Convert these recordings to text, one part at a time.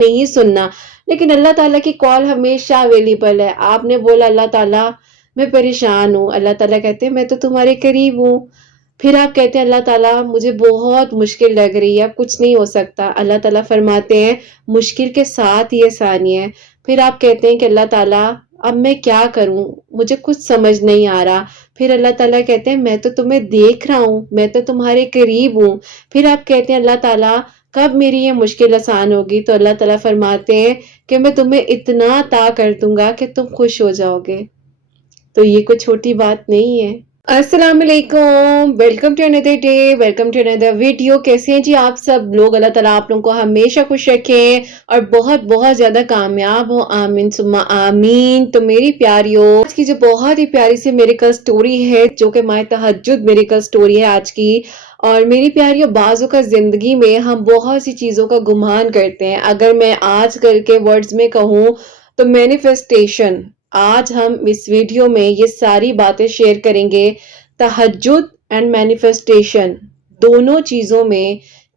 نہیں سننا، لیکن اللہ تعالیٰ کی کال ہمیشہ اویلیبل ہے۔ آپ نے بولا اللہ تعالیٰ میں پریشان ہوں، اللہ تعالیٰ کہتے ہیں میں تو تمہارے قریب ہوں۔ پھر آپ کہتے ہیں اللہ تعالیٰ مجھے بہت مشکل لگ رہی ہے، اب کچھ نہیں ہو سکتا، اللہ تعالیٰ فرماتے ہیں مشکل کے ساتھ ہی آسانی ہے۔ پھر آپ کہتے ہیں کہ اللہ تعالیٰ اب میں کیا کروں، مجھے کچھ سمجھ نہیں آ رہا۔ پھر اللہ تعالیٰ کہتے ہیں میں تو تمہیں دیکھ رہا ہوں، میں تو تمہارے قریب ہوں۔ پھر آپ کہتے ہیں اللہ تعالیٰ کب میری یہ مشکل آسان ہوگی، تو اللہ تعالیٰ فرماتے ہیں کہ میں تمہیں اتنا عطا کر دوں گا کہ تم خوش ہو جاؤ گے۔ تو یہ کوئی چھوٹی بات نہیں ہے۔ السلام علیکم، welcome to another day, welcome to another video. کیسے ہیں جی آپ سب لوگ؟ اللہ تعالیٰ آپ لوگوں کو ہمیشہ خوش رکھیں اور بہت بہت زیادہ کامیاب ہو، آمین ثم آمین۔ تو میری پیاریو، آج کی جو بہت ہی پیاری سی میریکل سٹوری ہے، جو کہ ماہ تہجد میریکل سٹوری ہے آج کی۔ اور میری پیاریو، بعض اوقات زندگی میں ہم بہت سی چیزوں کا گمان کرتے ہیں۔ اگر میں آج کل کے ورڈز میں کہوں تو مینیفیسٹیشن، آج ہم اس ویڈیو میں یہ ساری باتیں شیئر کریں گے۔ تہجد اینڈ مینیفیسٹیشن دونوں چیزوں میں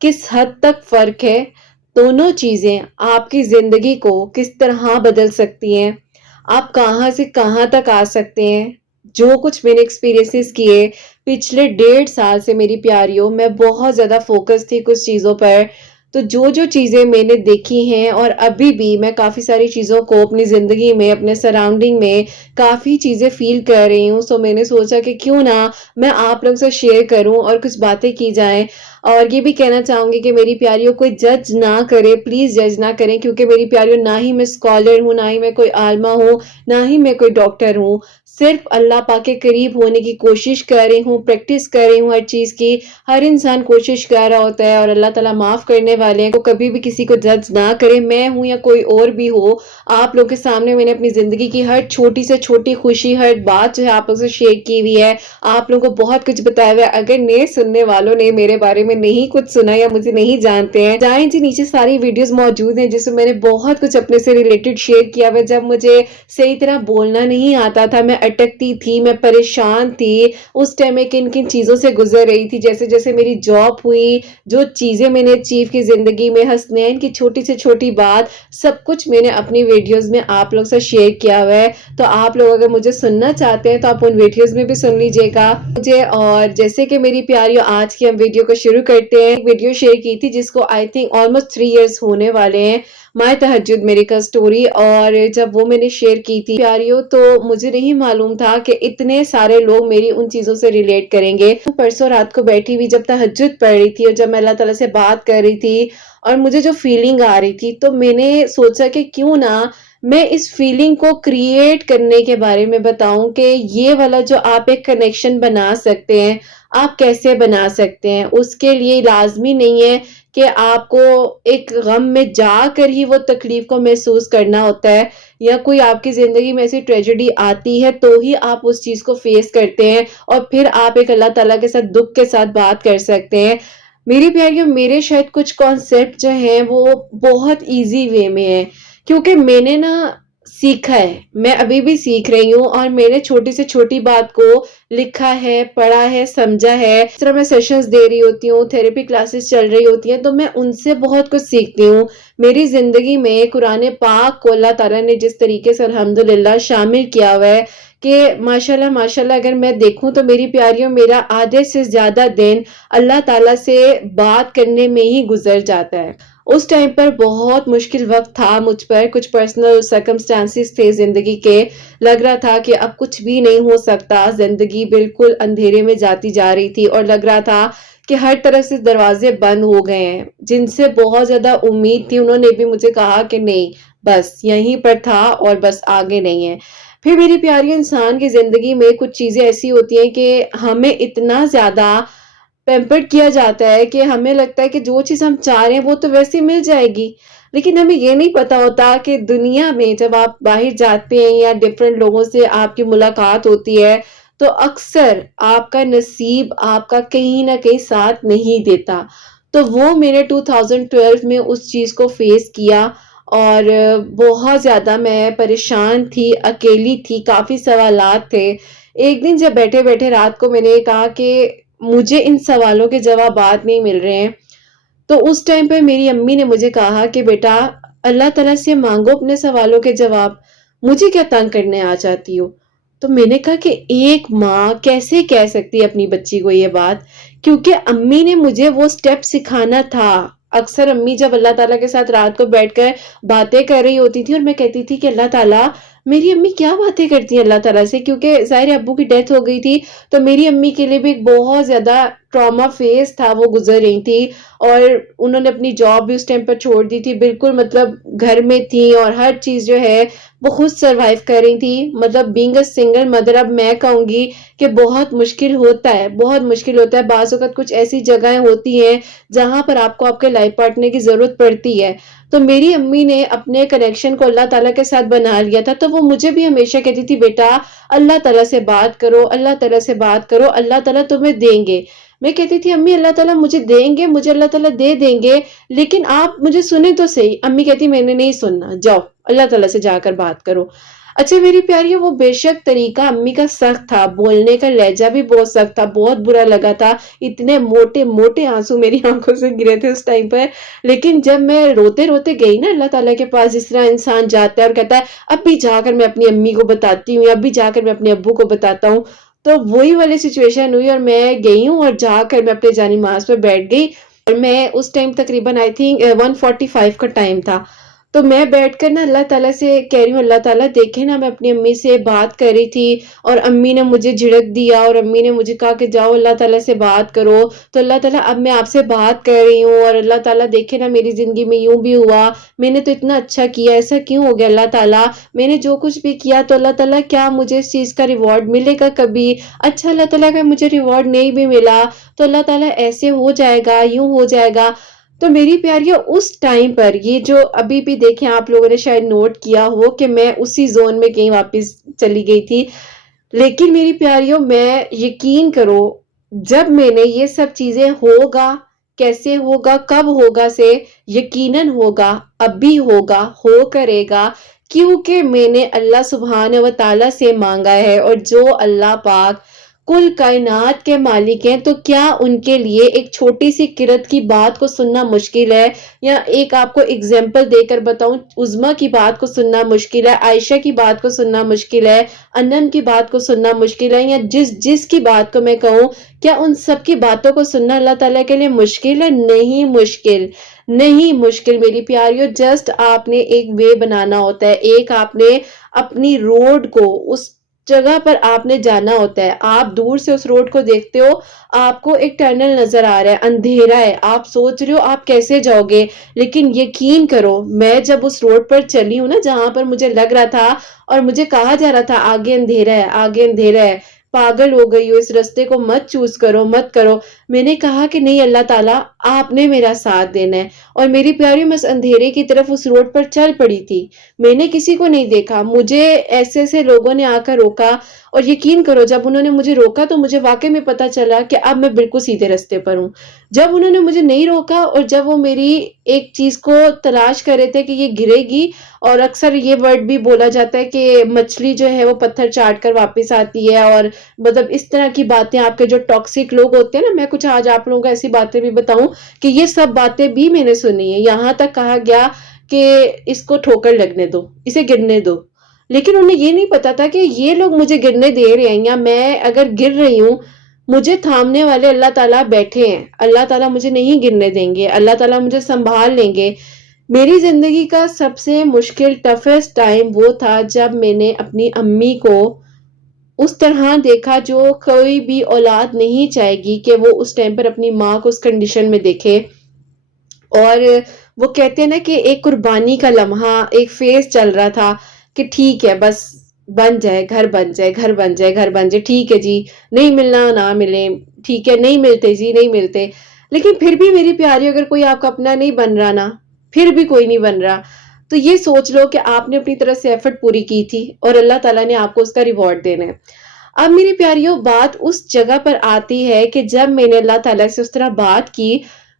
کس حد تک فرق ہے، دونوں چیزیں آپ کی زندگی کو کس طرح بدل سکتی ہیں، آپ کہاں سے کہاں تک آ سکتے ہیں۔ جو کچھ میں نے ایکسپیرینسز کیے پچھلے 1.5 سال سے میری پیاریوں، میں بہت زیادہ فوکس تھی کچھ چیزوں پر۔ تو جو چیزیں میں نے دیکھی ہیں، اور ابھی بھی میں کافی ساری چیزوں کو اپنی زندگی میں، اپنے سراؤنڈنگ میں کافی چیزیں فیل کر رہی ہوں۔ سو میں نے سوچا کہ کیوں نہ میں آپ لوگ سے شیئر کروں اور کچھ باتیں کی جائیں۔ اور یہ بھی کہنا چاہوں گی کہ میری پیاریوں کوئی جج نہ کرے، پلیز جج نہ کریں، کیونکہ میری پیاریوں نہ ہی میں اسکالر ہوں، نہ ہی میں کوئی عالمہ ہوں، نہ ہی میں کوئی ڈاکٹر ہوں۔ صرف اللہ پاک کے قریب ہونے کی کوشش کر رہی ہوں، پریکٹس کر رہی ہوں ہر چیز کی۔ ہر انسان کوشش کر رہا ہوتا ہے اور اللہ تعالیٰ معاف کرنے والے ہیں۔ تو کبھی بھی کسی کو جج نہ کرے، میں ہوں یا کوئی اور بھی ہو۔ آپ لوگ کے سامنے میں نے اپنی زندگی کی ہر چھوٹی سے چھوٹی خوشی، ہر بات جو ہے آپ لوگ سے شیئر کی ہوئی ہے۔ آپ لوگوں کو بہت کچھ بتایا ہوا ہے۔ اگر نئے سننے والوں نے میرے بارے میں نہیں کچھ سنا یا مجھے نہیں جانتے ہیں، جائیں جی نیچے ساری ویڈیوز موجود ہیں جس میں میں نے بہت کچھ اپنے سے ریلیٹڈ شیئر کیا ہوا ہے۔ جب مجھے صحیح طرح بولنا نہیں آتا تھا، میں اٹکتی تھی، میں پریشان تھی، اس ٹائم میں کن کن چیزوں سے گزر رہی تھی، جیسے جیسے میری جاب ہوئی، جو چیزیں میں نے اچیو کی زندگی میں، حسنین کی چھوٹی سے چھوٹی بات، سب کچھ میں نے اپنی ویڈیوز میں آپ لوگ سے شیئر کیا ہوا ہے۔ تو آپ لوگ اگر مجھے سننا چاہتے ہیں تو آپ ان ویڈیوز میں بھی سن لیجئے گا مجھے۔ اور جیسے کہ میری پیاریوں، آج کی ہم ویڈیو کو شروع کرتے ہیں۔ ایک ویڈیو شیئر کی تھی جس کو آئی تھنک آلموسٹ 3 ایئرز ہونے والے ہیں، ماہ تہجد میریکل سٹوری۔ اور جب وہ میں نے شیئر کی تھی پیاریوں، تو مجھے نہیں معلوم تھا کہ اتنے سارے لوگ میری ان چیزوں سے ریلیٹ کریں گے۔ پرسوں رات کو بیٹھی ہوئی جب تہجد پڑھ رہی تھی اور جب میں اللہ تعالیٰ سے بات کر رہی تھی اور مجھے جو فیلنگ آ رہی تھی، تو میں نے سوچا کہ کیوں نہ میں اس فیلنگ کو کریٹ کرنے کے بارے میں بتاؤں کہ یہ والا جو آپ ایک کنیکشن بنا سکتے ہیں، آپ کیسے بنا سکتے ہیں۔ اس کے لیے لازمی نہیں ہے کہ آپ کو ایک غم میں جا کر ہی وہ تکلیف کو محسوس کرنا ہوتا ہے، یا کوئی آپ کی زندگی میں ایسی ٹریجڈی آتی ہے تو ہی آپ اس چیز کو فیس کرتے ہیں اور پھر آپ ایک اللہ تعالیٰ کے ساتھ دکھ کے ساتھ بات کر سکتے ہیں۔ میری پیاریوں، میرے شاید کچھ کانسیپٹ جو ہیں وہ بہت ایزی وے میں ہیں، کیونکہ میں نے سیکھا ہے، میں ابھی بھی سیکھ رہی ہوں، اور میں نے چھوٹی سے چھوٹی بات کو لکھا ہے، پڑھا ہے، سمجھا ہے۔ اس طرح میں سیشنز دے رہی ہوتی ہوں، تھیراپی کلاسز چل رہی ہوتی ہیں، تو میں ان سے بہت کچھ سیکھتی ہوں۔ میری زندگی میں قرآن پاک کو اللہ تعالیٰ نے جس طریقے سے الحمدللہ شامل کیا ہوا ہے کہ ماشاءاللہ ماشاءاللہ، اگر میں دیکھوں تو میری پیاریوں، میرا آدھے سے زیادہ دن اللہ تعالیٰ سے بات کرنے میں ہی گزر جاتا ہے۔ اس ٹائم پر بہت مشکل وقت تھا مجھ پر، کچھ پرسنل سرکمسٹانسز تھے زندگی کے، لگ رہا تھا کہ اب کچھ بھی نہیں ہو سکتا، زندگی بالکل اندھیرے میں جاتی جا رہی تھی، اور لگ رہا تھا کہ ہر طرف سے دروازے بند ہو گئے ہیں۔ جن سے بہت زیادہ امید تھی انہوں نے بھی مجھے کہا کہ نہیں، بس یہیں پر تھا اور بس آگے نہیں ہے۔ پھر میری پیاری، انسان کی زندگی میں کچھ چیزیں ایسی ہوتی ہیں کہ ہمیں اتنا زیادہ پیمپرڈ کیا جاتا ہے کہ ہمیں لگتا ہے کہ جو چیز ہم چاہ رہے ہیں وہ تو ویسے مل جائے گی، لیکن ہمیں یہ نہیں پتا ہوتا کہ دنیا میں جب آپ باہر جاتے ہیں یا ڈیفرنٹ لوگوں سے آپ کی ملاقات ہوتی ہے، تو اکثر آپ کا نصیب آپ کا کہیں نہ کہیں ساتھ نہیں دیتا۔ تو وہ میں نے 2012 میں اس چیز کو فیس کیا، اور بہت زیادہ میں پریشان تھی، اکیلی تھی، کافی سوالات تھے۔ ایک دن جب بیٹھے بیٹھے رات کو میں نے کہا کہ مجھے ان سوالوں کے جوابات نہیں مل رہے ہیں، تو اس ٹائم پہ میری امی نے مجھے کہا کہ بیٹا، اللہ تعالیٰ سے مانگو اپنے سوالوں کے جواب، مجھے کیا تنگ کرنے آ جاتی ہو؟ تو میں نے کہا کہ ایک ماں کیسے کہہ سکتی ہے اپنی بچی کو یہ بات، کیونکہ امی نے مجھے وہ سٹیپ سکھانا تھا۔ اکثر امی جب اللہ تعالیٰ کے ساتھ رات کو بیٹھ کر باتیں کر رہی ہوتی تھی اور میں کہتی تھی کہ اللہ تعالیٰ، میری امی کیا باتیں کرتی ہیں اللہ تعالیٰ سے، کیونکہ ظاہر ابو کی ڈیتھ ہو گئی تھی، تو میری امی کے لیے بھی ایک بہت زیادہ ٹراما فیز تھا، وہ گزر رہی تھی، اور انہوں نے اپنی جاب بھی اس ٹائم پر چھوڑ دی تھی، بالکل مطلب گھر میں تھی اور ہر چیز جو ہے وہ خود سروائیو کر رہی تھی۔ مطلب بینگ اے سنگل مدر، اب میں کہوں گی کہ بہت مشکل ہوتا ہے، بہت مشکل ہوتا ہے۔ بعض اوقات کچھ ایسی جگہیں ہوتی ہیں جہاں پر آپ کو آپ کے لائف پارٹنر کی ضرورت پڑتی ہے۔ تو میری امی نے اپنے کنیکشن کو اللہ تعالیٰ کے ساتھ بنا لیا تھا، تو وہ مجھے بھی ہمیشہ کہتی تھی بیٹا اللہ تعالیٰ سے بات کرو، اللہ تعالیٰ سے بات کرو، اللہ تعالیٰ تمہیں دیں گے۔ میں کہتی تھی امی اللہ تعالیٰ مجھے دیں گے، مجھے اللہ تعالیٰ دے دیں گے، لیکن آپ مجھے سنیں تو صحیح۔ امی کہتی میں نے نہیں سننا، جاؤ اللہ تعالیٰ سے جا کر بات کرو۔ اچھا میری پیاری، وہ بے شک طریقہ امی کا سخت تھا، بولنے کا لہجہ بھی بہت سخت تھا، بہت برا لگا تھا، اتنے موٹے موٹے آنسو میری آنکھوں سے گرے تھے اس ٹائم پر۔ لیکن جب میں روتے روتے گئی نا اللہ تعالیٰ کے پاس، جس طرح انسان جاتا ہے اور کہتا ہے اب بھی جا کر میں اپنی امی کو بتاتی ہوں، یا اب بھی جا کر میں اپنے ابو کو بتاتا ہوں، تو وہی والی سچویشن ہوئی، اور میں گئی ہوں اور جا کر میں اپنے جانی نماز پر بیٹھ گئی۔ اور میں اس ٹائم تقریباً آئی تھنک 1:45 کا ٹائم تھا، تو میں بیٹھ کر نا اللہ تعالیٰ سے کہہ رہی ہوں اللہ تعالیٰ دیکھیں نا، میں اپنی امی سے بات کر رہی تھی اور امی نے مجھے جھڑک دیا، اور امی نے مجھے کہا کہ جاؤ اللہ تعالیٰ سے بات کرو۔ تو اللہ تعالیٰ اب میں آپ سے بات کر رہی ہوں، اور اللہ تعالیٰ دیکھیں نا میری زندگی میں یوں بھی ہوا، میں نے تو اتنا اچھا کیا، ایسا کیوں ہو گیا اللہ تعالیٰ، میں نے جو کچھ بھی کیا تو اللہ تعالیٰ کیا مجھے اس چیز کا ریوارڈ ملے گا کبھی؟ اچھا اللہ تعالیٰ اگر مجھے ریوارڈ نہیں بھی ملا تو اللہ تعالیٰ ایسے ہو جائے گا، یوں ہو جائے گا۔ تو میری پیاریوں اس ٹائم پر یہ جو ابھی بھی دیکھیں آپ لوگوں نے شاید نوٹ کیا ہو کہ میں اسی زون میں کہیں واپس چلی گئی تھی، لیکن میری پیاریوں میں یقین کرو جب میں نے یہ سب چیزیں ہوگا کیسے ہوگا کب ہوگا سے یقیناً ہوگا، اب بھی ہوگا، ہو کرے گا، کیونکہ میں نے اللہ سبحانہ و تعالیٰ سے مانگا ہے، اور جو اللہ پاک کل کائنات کے مالک ہیں تو کیا ان کے لیے ایک چھوٹی سی کرت کی بات کو سننا مشکل ہے؟ یا ایک آپ کو اگزامپل دے کر بتاؤں، عظمیٰ کی بات کو سننا مشکل ہے، عائشہ کی بات کو سننا مشکل ہے، انم کی بات کو سننا مشکل ہے، یا جس کی بات کو میں کہوں، کیا ان سب کی باتوں کو سننا اللہ تعالیٰ کے لیے مشکل ہے؟ نہیں مشکل، نہیں مشکل میری پیاریوں، جسٹ آپ نے ایک وے بنانا ہوتا ہے، ایک آپ نے اپنی روڈ کو اس جگہ پر آپ نے جانا ہوتا ہے۔ آپ دور سے اس روڈ کو دیکھتے ہو، آپ کو ایک ٹنل نظر آ رہا ہے، اندھیرا ہے، آپ سوچ رہے ہو آپ کیسے جاؤ گے، لیکن یقین کرو میں جب اس روڈ پر چلی ہوں نا جہاں پر مجھے لگ رہا تھا اور مجھے کہا جا رہا تھا آگے اندھیرا ہے، آگے اندھیرا ہے، پاگل ہو گئی ہو، اس رستے کو مت چوز کرو، مت کرو، میں نے کہا کہ نہیں اللہ تعالیٰ آپ نے میرا ساتھ دینا ہے، اور میری پیاری میں اس اندھیرے کی طرف اس روڈ پر چل پڑی تھی۔ میں نے کسی کو نہیں دیکھا، مجھے ایسے ایسے لوگوں نے آ کر روکا، اور یقین کرو جب انہوں نے مجھے روکا تو مجھے واقعی میں پتا چلا کہ اب میں بالکل سیدھے رستے پر ہوں۔ جب انہوں نے مجھے نہیں روکا اور جب وہ میری ایک چیز کو تلاش کر رہے تھے کہ یہ گرے گی، اور اکثر یہ ورڈ بھی بولا جاتا ہے کہ مچھلی جو ہے وہ پتھر چاٹ کر واپس آتی ہے، اور مطلب اس طرح کی باتیں، آپ کے جو ٹاکسک لوگ ہوتے ہیں نا، میں کچھ آج آپ لوگوں کو ایسی باتیں بھی بتاؤں کہ یہ سب باتیں بھی میں نے سنی ہیں، یہاں تک کہا گیا کہ اس کو ٹھوکر لگنے دو، اسے گرنے دو، لیکن انہیں یہ نہیں پتا تھا کہ یہ لوگ مجھے گرنے دے رہے ہیں، یا میں اگر گر رہی ہوں مجھے تھامنے والے اللہ تعالیٰ بیٹھے ہیں، اللہ تعالیٰ مجھے نہیں گرنے دیں گے، اللہ تعالیٰ مجھے سنبھال لیں گے۔ میری زندگی کا سب سے مشکل ٹفیسٹ ٹائم وہ تھا جب میں نے اپنی امی کو اس طرح دیکھا جو کوئی بھی اولاد نہیں چاہے گی کہ وہ اس ٹائم پر اپنی ماں کو اس کنڈیشن میں دیکھے، اور وہ کہتے ہیں نا کہ ایک قربانی کا لمحہ، ایک فیز چل رہا تھا کہ ٹھیک ہے بس بن جائے گھر، بن جائے گھر، بن جائے گھر، بن جائے، ٹھیک ہے جی نہیں ملنا نہ ملے، ٹھیک ہے نہیں ملتے جی نہیں ملتے، لیکن پھر بھی میری پیاری اگر کوئی آپ کا اپنا نہیں بن رہا نا، پھر بھی کوئی نہیں بن رہا، تو یہ سوچ لو کہ آپ نے اپنی طرف سے ایفرٹ پوری کی تھی اور اللہ تعالیٰ نے آپ کو اس کا ریوارڈ دینا ہے۔ اب میری پیاریوں بات اس جگہ پر آتی ہے کہ جب میں نے اللہ تعالیٰ سے اس طرح بات کی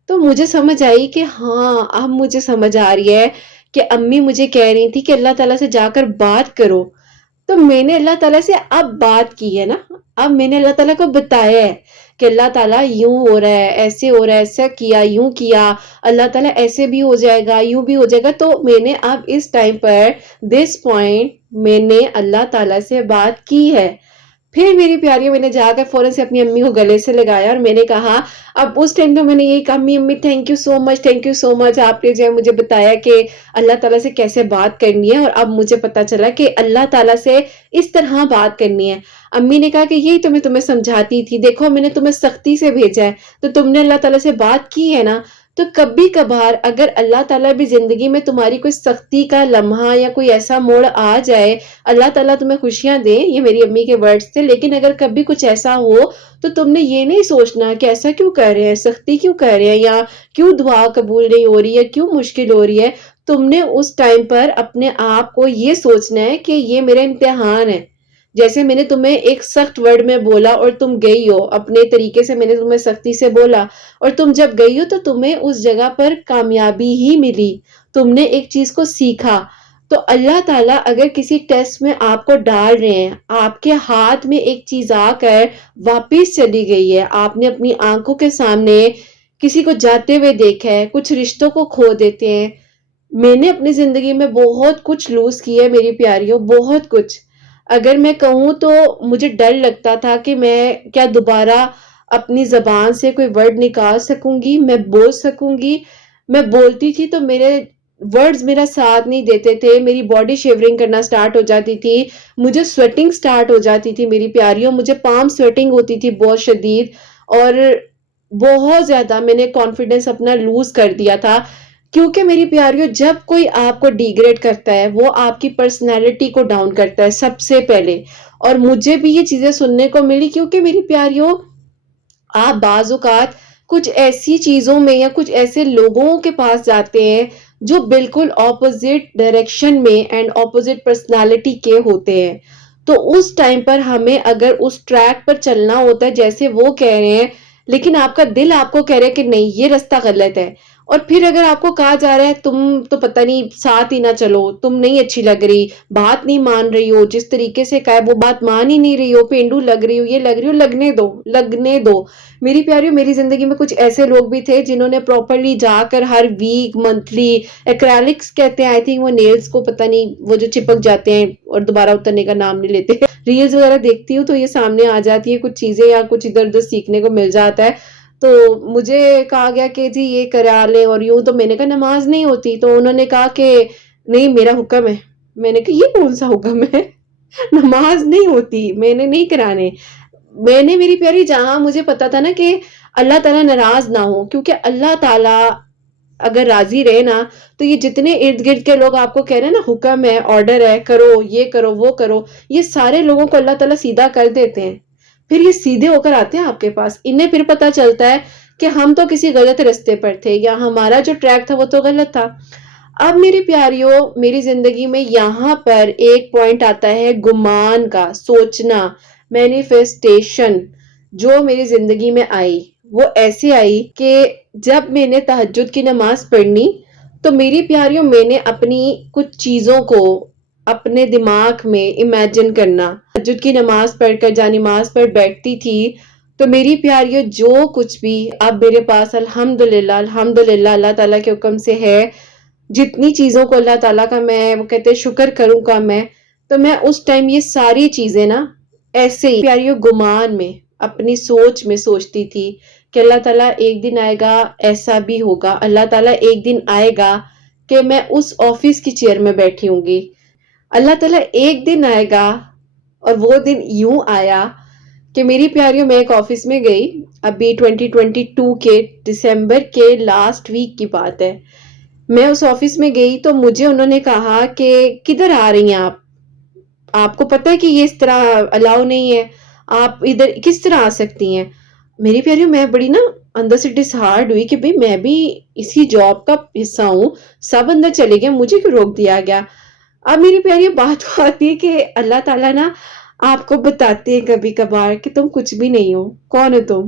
تو مجھے سمجھ آئی کہ ہاں اب مجھے سمجھ آ رہی ہے کہ امی مجھے کہہ رہی تھی کہ اللہ تعالیٰ سے جا کر بات کرو، تو میں نے اللہ تعالیٰ سے اب بات کی ہے نا، اب میں نے اللہ تعالیٰ کو بتایا ہے کہ اللہ تعالیٰ یوں ہو رہا ہے، ایسے ہو رہا ہے، ایسا کیا، یوں کیا، اللہ تعالیٰ ایسے بھی ہو جائے گا، یوں بھی ہو جائے گا. تو میں نے اب اس ٹائم پر دس پوائنٹ میں نے اللہ تعالیٰ سے بات کی ہے. پھر میری پیاریوں میں نے جا کر فوراً سے اپنی امی کو گلے سے لگایا اور میں نے کہا، اب اس ٹائم تو میں نے یہی کہا، امی امی thank you so much, thank you so much, آپ نے جو ہے مجھے بتایا کہ اللہ تعالیٰ سے کیسے بات کرنی ہے، اور اب مجھے پتا چلا کہ اللہ تعالیٰ سے اس طرح بات کرنی ہے. امی نے کہا کہ یہی تو میں تمہیں سمجھاتی تھی، دیکھو میں نے تمہیں سختی سے بھیجا ہے تو تم نے اللہ تعالیٰ سے بات کی ہے نا. تو کبھی کبھار اگر اللہ تعالیٰ بھی زندگی میں تمہاری کوئی سختی کا لمحہ یا کوئی ایسا موڑ آ جائے، اللہ تعالیٰ تمہیں خوشیاں دے، یہ میری امی کے ورڈز تھے، لیکن اگر کبھی کچھ ایسا ہو تو تم نے یہ نہیں سوچنا کہ ایسا کیوں کر رہے ہیں، سختی کیوں کر رہے ہیں، یا کیوں دعا قبول نہیں ہو رہی ہے، کیوں مشکل ہو رہی ہے. تم نے اس ٹائم پر اپنے آپ کو یہ سوچنا ہے کہ یہ میرا امتحان ہے. جیسے میں نے تمہیں ایک سخت ورڈ میں بولا اور تم گئی ہو، اپنے طریقے سے میں نے تمہیں سختی سے بولا، اور تم جب گئی ہو تو تمہیں اس جگہ پر کامیابی ہی ملی، تم نے ایک چیز کو سیکھا. تو اللہ تعالیٰ اگر کسی ٹیسٹ میں آپ کو ڈال رہے ہیں، آپ کے ہاتھ میں ایک چیز آ کر واپس چلی گئی ہے، آپ نے اپنی آنکھوں کے سامنے کسی کو جاتے ہوئے دیکھا ہے، کچھ رشتوں کو کھو دیتے ہیں. میں نے اپنی زندگی میں بہت کچھ لوز کیا ہے میری پیاریوں، بہت کچھ. اگر میں کہوں تو مجھے ڈر لگتا تھا کہ میں کیا دوبارہ اپنی زبان سے کوئی ورڈ نکال سکوں گی، میں بول سکوں گی. میں بولتی تھی تو میرے ورڈز میرا ساتھ نہیں دیتے تھے، میری باڈی شیورنگ کرنا سٹارٹ ہو جاتی تھی، مجھے سویٹنگ سٹارٹ ہو جاتی تھی میری پیاریوں، مجھے پام سویٹنگ ہوتی تھی بہت شدید، اور بہت زیادہ میں نے کانفیڈنس اپنا لوز کر دیا تھا. کیونکہ میری پیاریوں جب کوئی آپ کو ڈیگریڈ کرتا ہے وہ آپ کی پرسنالٹی کو ڈاؤن کرتا ہے سب سے پہلے. اور مجھے بھی یہ چیزیں سننے کو ملی کیونکہ میری پیاریوں آپ بعض اوقات کچھ ایسی چیزوں میں یا کچھ ایسے لوگوں کے پاس جاتے ہیں جو بالکل اپوزٹ ڈائریکشن میں اینڈ اپوزٹ پرسنالٹی کے ہوتے ہیں. تو اس ٹائم پر ہمیں اگر اس ٹریک پر چلنا ہوتا ہے جیسے وہ کہہ رہے ہیں، لیکن آپ کا دل آپ کو کہہ رہا ہے کہ نہیں یہ رستہ غلط ہے، اور پھر اگر آپ کو کہا جا رہا ہے تم تو پتہ نہیں ساتھ ہی نہ چلو، تم نہیں اچھی لگ رہی، بات نہیں مان رہی ہو، جس طریقے سے کہا ہے وہ بات مان ہی نہیں رہی ہو، پینڈو لگ رہی ہو، یہ لگ رہی ہو، لگنے دو، لگنے دو. میری پیاریوں میری زندگی میں کچھ ایسے لوگ بھی تھے جنہوں نے پراپرلی جا کر ہر ویک منتھلی ایکریلکس کہتے ہیں آئی تھنک وہ نیلز کو، پتہ نہیں وہ جو چپک جاتے ہیں اور دوبارہ اترنے کا نام نہیں لیتے. ریلز وغیرہ دیکھتی ہوں تو یہ سامنے آ جاتی ہے کچھ چیزیں یا کچھ ادھر ادھر سیکھنے کو مل جاتا ہے. تو مجھے کہا گیا کہ جی یہ کرا لیں اور یوں، تو میں نے کہا نماز نہیں ہوتی، تو انہوں نے کہا کہ نہیں میرا حکم ہے. میں نے کہا یہ کون سا حکم ہے، نماز نہیں ہوتی، میں نے نہیں کرانے. میں نے میری پیاری جہاں مجھے پتا تھا نا کہ اللہ تعالیٰ ناراض نہ ہو، کیونکہ اللہ تعالیٰ اگر راضی رہے نا تو یہ جتنے ارد گرد کے لوگ آپ کو کہہ رہے ہیں نا حکم ہے، آرڈر ہے، کرو یہ کرو وہ کرو، یہ سارے لوگوں کو اللہ تعالیٰ سیدھا کر دیتے ہیں. پھر یہ سیدھے ہو کر آتے ہیں آپ کے پاس، انہیں پھر پتا چلتا ہے کہ ہم تو کسی غلط رستے پر تھے یا ہمارا جو ٹریک تھا وہ تو غلط تھا. اب میری پیاریوں میری زندگی میں یہاں پر ایک پوائنٹ آتا ہے گمان کا، سوچنا، مینیفیسٹیشن، جو میری زندگی میں آئی وہ ایسے آئی کہ جب میں نے تہجد کی نماز پڑھنی تو میری پیاریوں میں نے اپنی کچھ چیزوں کو اپنے دماغ میں امیجن کرنا. تہجد کی نماز پڑھ کر جا نماز پر بیٹھتی تھی تو میری پیاریوں جو کچھ بھی اب میرے پاس الحمدللہ الحمدللہ اللہ تعالیٰ کے حکم سے ہے، جتنی چیزوں کو اللہ تعالیٰ کا میں وہ کہتے شکر کروں کا میں، تو میں اس ٹائم یہ ساری چیزیں نا ایسے ہی پیاریوں گمان میں اپنی سوچ میں سوچتی تھی کہ اللہ تعالیٰ ایک دن آئے گا ایسا بھی ہوگا، اللہ تعالیٰ ایک دن آئے گا کہ میں اس آفس کی چیئر میں بیٹھی ہوں گی، اللہ تعالیٰ ایک دن آئے گا. اور وہ دن یوں آیا کہ میری پیاریوں میں ایک آفس میں گئی، ابھی 2022 کے دسمبر کے لاسٹ ویک کی بات ہے. میں اس آفس میں گئی تو مجھے انہوں نے کہا کہ کدھر آ رہی ہیں آپ کو پتہ ہے کہ یہ اس طرح الاؤ نہیں ہے، آپ ادھر کس طرح آ سکتی ہیں. میری پیاریوں میں بڑی نا اندر سے ڈسہارڈ ہوئی کہ بھئی میں بھی اسی جاب کا حصہ ہوں، سب اندر چلے گئے، مجھے کیوں روک دیا گیا. اب میری پیاری بات کو آتی ہے کہ اللہ تعالیٰ نا آپ کو بتاتے ہیں کبھی کبھار کہ تم کچھ بھی نہیں ہو، کون ہو تم،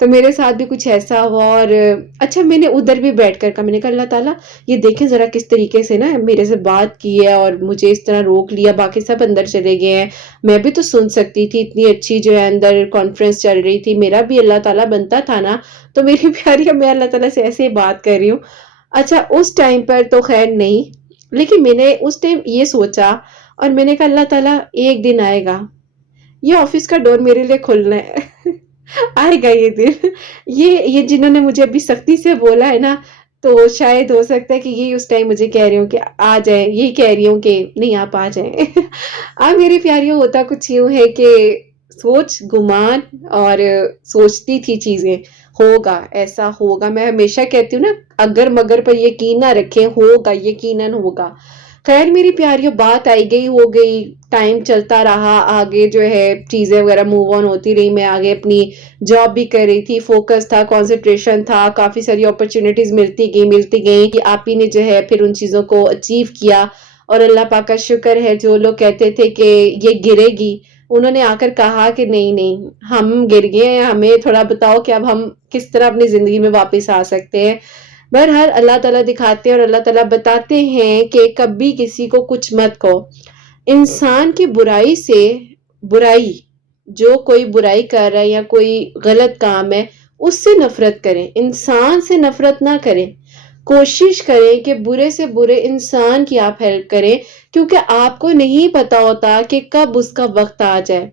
تو میرے ساتھ بھی کچھ ایسا ہوا، اور اچھا میں نے ادھر بھی بیٹھ کر کہا، میں نے کہا اللہ تعالیٰ یہ دیکھیں ذرا کس طریقے سے نا میرے سے بات کی ہے اور مجھے اس طرح روک لیا، باقی سب اندر چلے گئے ہیں، میں بھی تو سن سکتی تھی، اتنی اچھی جو ہے اندر کانفرنس چل رہی تھی، میرا بھی اللہ تعالیٰ بنتا تھا نا۔ تو میری پیاری میں اللہ تعالیٰ سے ایسے ہی بات کر رہی ہوں۔ اچھا اس ٹائم پر تو خیر نہیں، لیکن میں نے اس ٹائم یہ سوچا، اور میں نے کہا اللہ تعالیٰ ایک دن آئے گا یہ آفس کا ڈور میرے لیے کھلنا ہے آئے گا یہ دن، یہ جنہوں نے مجھے ابھی سختی سے بولا ہے نا، تو شاید ہو سکتا ہے کہ یہ اس ٹائم مجھے کہہ رہی ہوں کہ آ جائیں، یہی کہہ رہی ہوں کہ نہیں آپ آ جائیں میری پیاریوں ہوتا کچھ یوں ہے کہ سوچ گمان اور سوچتی تھی چیزیں، ہوگا ایسا ہوگا، میں ہمیشہ کہتی ہوں نا اگر مگر پر یقین نہ رکھیں، ہوگا یقیناً ہوگا۔ خیر میری پیاریوں بات آئی گئی ہو گئی، ٹائم چلتا رہا، آگے جو ہے چیزیں وغیرہ موو آن ہوتی رہی، میں آگے اپنی جاب بھی کر رہی تھی، فوکس تھا، کانسنٹریشن تھا، کافی ساری اپرچونٹیز ملتی گئیں کہ آپ ہی نے جو ہے پھر ان چیزوں کو اچیو کیا، اور اللہ پاک کا شکر ہے جو لوگ کہتے تھے کہ یہ گرے گی، انہوں نے آ کر کہا کہ نہیں نہیں ہم گر گئے ہیں، ہمیں تھوڑا بتاؤ کہ اب ہم کس طرح اپنی زندگی میں واپس آ سکتے ہیں۔ بہرحال اللہ تعالیٰ دکھاتے ہیں اور اللہ تعالیٰ بتاتے ہیں کہ کبھی کسی کو کچھ مت کہو، انسان کی برائی سے، برائی جو کوئی برائی کر رہا ہے یا کوئی غلط کام ہے اس سے نفرت کریں، انسان سے نفرت نہ کریں، کوشش کریں کہ برے سے برے انسان کی آپ ہیلپ کریں، کیونکہ آپ کو نہیں پتا ہوتا کہ کب اس کا وقت آ جائے۔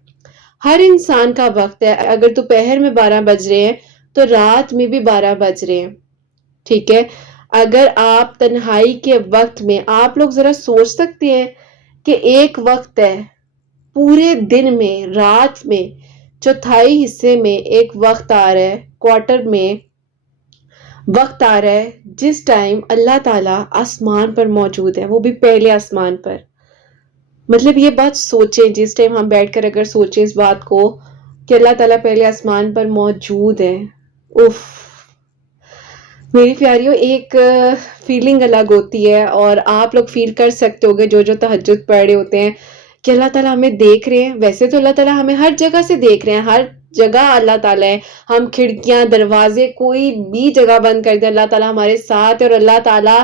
ہر انسان کا وقت ہے، اگر دوپہر میں 12 بج رہے ہیں تو رات میں بھی 12 بج رہے ہیں، ٹھیک ہے؟ اگر آپ تنہائی کے وقت میں، آپ لوگ ذرا سوچ سکتے ہیں کہ ایک وقت ہے پورے دن میں، رات میں، چوتھائی حصے میں ایک وقت آ رہا ہے، کوارٹر میں وقت آ رہا ہے جس ٹائم اللہ تعالیٰ آسمان پر موجود ہے، وہ بھی پہلے آسمان پر۔ مطلب یہ بات سوچیں، جس ٹائم ہم بیٹھ کر اگر سوچیں اس بات کو کہ اللہ تعالیٰ پہلے آسمان پر موجود ہے، اف میری پیاریوں ایک فیلنگ الگ ہوتی ہے، اور آپ لوگ فیل کر سکتے ہوگے جو تہجد پڑھ رہے ہوتے ہیں کہ اللہ تعالیٰ ہمیں دیکھ رہے ہیں۔ ویسے تو اللہ تعالیٰ ہمیں ہر جگہ سے دیکھ رہے ہیں، ہر جگہ اللہ تعالیٰ ہے، ہم کھڑکیاں دروازے کوئی بھی جگہ بند کر دیں اللہ تعالیٰ ہمارے ساتھ ہے، اور اللہ تعالیٰ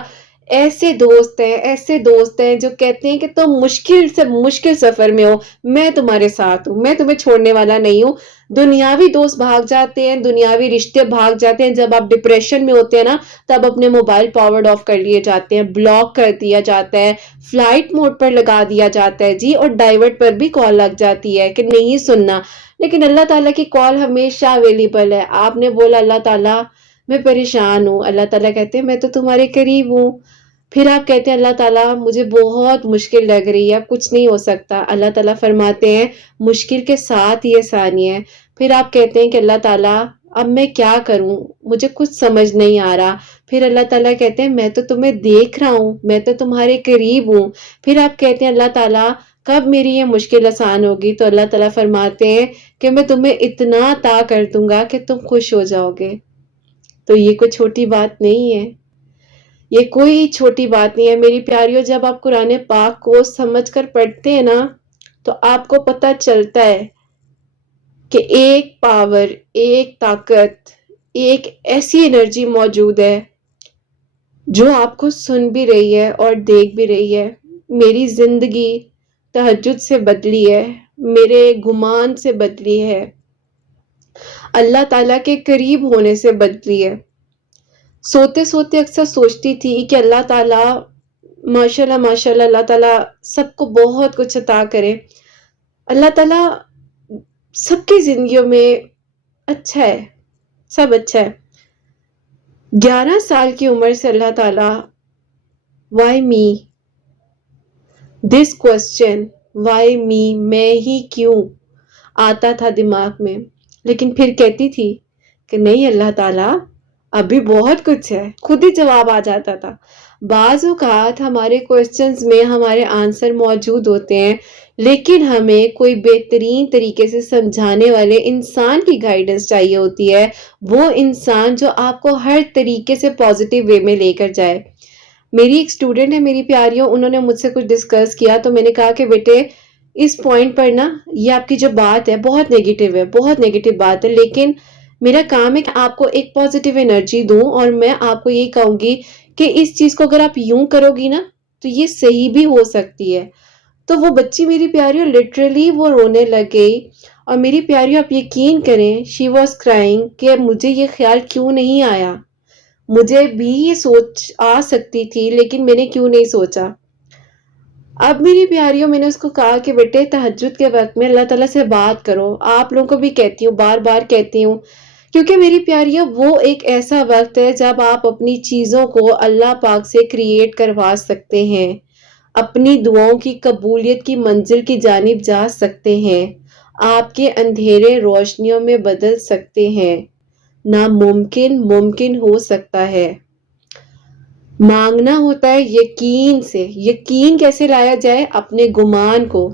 ایسے دوست ہیں جو کہتے ہیں کہ تم مشکل سے مشکل سفر میں ہو، میں تمہارے ساتھ ہوں، میں تمہیں چھوڑنے والا نہیں ہوں۔ دنیاوی دوست بھاگ جاتے ہیں، دنیاوی رشتے بھاگ جاتے ہیں، جب آپ ڈپریشن میں ہوتے ہیں نا تب اپنے موبائل پاورڈ آف کر لیے جاتے ہیں، بلاک کر دیا جاتا ہے، فلائٹ موڈ پر لگا دیا جاتا ہے جی، اور ڈائیورٹ پر بھی کال لگ جاتی ہے کہ نہیں سننا، لیکن اللہ تعالیٰ کی کال ہمیشہ اویلیبل ہے۔ آپ نے بولا اللہ تعالیٰ میں پریشان ہوں، اللہ تعالیٰ کہتے ہیں میں تو تمہارے قریب ہوں، پھر آپ کہتے ہیں اللہ تعالیٰ مجھے بہت مشکل لگ رہی ہے، اب کچھ نہیں ہو سکتا، اللہ تعالیٰ فرماتے ہیں مشکل کے ساتھ ہی آسانی ہے، پھر آپ کہتے ہیں کہ اللہ تعالیٰ اب میں کیا کروں، مجھے کچھ سمجھ نہیں آ رہا، پھر اللہ تعالیٰ کہتے ہیں میں تو تمہیں دیکھ رہا ہوں، میں تو تمہارے قریب ہوں، پھر آپ کہتے ہیں اللہ تعالیٰ کب میری یہ مشکل آسان ہوگی، تو اللہ تعالیٰ فرماتے ہیں کہ میں تمہیں اتنا عطا کر دوں گا کہ تم خوش ہو جاؤ گے۔ تو یہ کوئی چھوٹی بات نہیں ہے، یہ کوئی چھوٹی بات نہیں ہے میری پیاریوں، جب آپ قرآن پاک کو سمجھ کر پڑھتے ہیں نا تو آپ کو پتہ چلتا ہے کہ ایک پاور، ایک طاقت، ایک ایسی انرجی موجود ہے جو آپ کو سن بھی رہی ہے اور دیکھ بھی رہی ہے۔ میری زندگی تہجد سے بدلی ہے، میرے گمان سے بدلی ہے، اللہ تعالیٰ کے قریب ہونے سے بدلی ہے۔ سوتے سوتے اکثر سوچتی تھی کہ اللہ تعالیٰ ماشاءاللہ اللہ تعالیٰ سب کو بہت کچھ عطا کرے، اللہ تعالیٰ سب کی زندگیوں میں اچھا ہے، سب اچھا ہے۔ 11 سال کی عمر سے اللہ تعالیٰ وائی می، دس کوسچن وائی می، میں ہی کیوں آتا تھا دماغ میں، لیکن پھر کہتی تھی کہ نہیں اللہ تعالیٰ ابھی بہت کچھ ہے، خود ہی جواب آ جاتا تھا۔ بعض اوقات ہمارے کوسچنز میں ہمارے آنسر موجود ہوتے ہیں، لیکن ہمیں کوئی بہترین طریقے سے سمجھانے والے انسان کی گائیڈنس چاہیے ہوتی ہے، وہ انسان جو آپ کو ہر طریقے سے پازیٹیو وے میں لے کر جائے۔ میری ایک اسٹوڈنٹ ہے میری پیاریوں، انہوں نے مجھ سے کچھ ڈسکس کیا تو میں نے کہا کہ بیٹے اس پوائنٹ پر نا یہ آپ کی جو بات ہے بہت نیگیٹو ہے، بہت نیگیٹو بات ہے، لیکن میرا کام ہے کہ آپ کو ایک پازیٹیو انرجی دوں، اور میں آپ کو یہی کہوں گی کہ اس چیز کو اگر آپ یوں کرو گی نا تو یہ صحیح بھی ہو سکتی ہے۔ تو وہ بچی میری پیاری لٹرلی وہ رونے لگ گئی، اور میری پیاری آپ یقین کریں شی واز کرائنگ کہ مجھے یہ خیال کیوں نہیں آیا، مجھے بھی یہ سوچ آ سکتی تھی لیکن میں نے کیوں نہیں سوچا۔ اب میری پیاریوں میں نے اس کو کہا کہ بیٹے تہجد کے وقت میں اللہ تعالیٰ سے بات کرو، آپ لوگوں کو بھی کہتی ہوں، بار بار کہتی ہوں، کیونکہ میری پیاریوں وہ ایک ایسا وقت ہے جب آپ اپنی چیزوں کو اللہ پاک سے کریٹ کروا سکتے ہیں، اپنی دعاؤں کی قبولیت کی منزل کی جانب جا سکتے ہیں، آپ کے اندھیرے روشنیوں میں بدل سکتے ہیں، ناممکن ممکن ہو سکتا ہے۔ مانگنا ہوتا ہے یقین سے۔ یقین کیسے لایا جائے؟ اپنے گمان کو